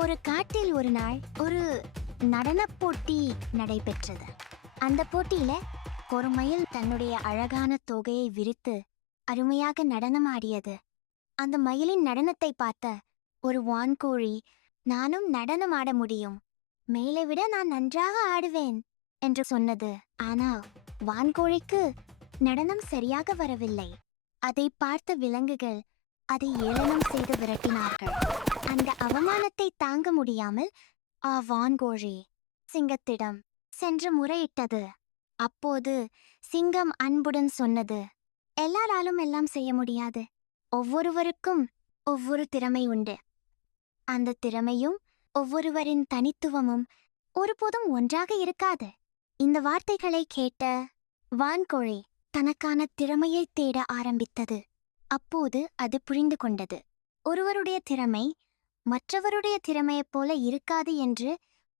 ஒரு காட்டில் ஒரு நாள் ஒரு நடனப் போட்டி நடைபெற்றது. அந்த போட்டியில ஒரு மயில் தன்னுடைய அழகான தோகையை விரித்து அருமையாக நடனமாடியது. அந்த மயிலின் நடனத்தை பார்த்த ஒரு வான்கோழி, நானும் நடனம் ஆட முடியும், மேலே விட நான் நன்றாக ஆடுவேன் என்று சொன்னது. ஆனால் வான்கோழிக்கு நடனம் சரியாக வரவில்லை. அதை பார்த்த விலங்குகள் அதை ஏளனம் செய்து விரட்டினார்கள். அந்த அவமானத்தை தாங்க முடியாமல் வான்கோழி சிங்கத்திடம் சென்று முறையிட்டது. அப்போது சிங்கம் அன்புடன் சொன்னது, எல்லாராலும் எல்லாம் செய்ய முடியாது. ஒவ்வொருவருக்கும் ஒவ்வொரு திறமை உண்டு. அந்த திறமையும் ஒவ்வொருவரின் தனித்துவமும் ஒருபோதும் ஒன்றாக இருக்காது. இந்த வார்த்தைகளை கேட்ட வான்கோழி தனக்கான திறமையை தேட ஆரம்பித்தது. அப்போது அது புரிந்து கொண்டது, ஒருவருடைய திறமை மற்றவருடைய திறமையைப் போல இருக்காது என்று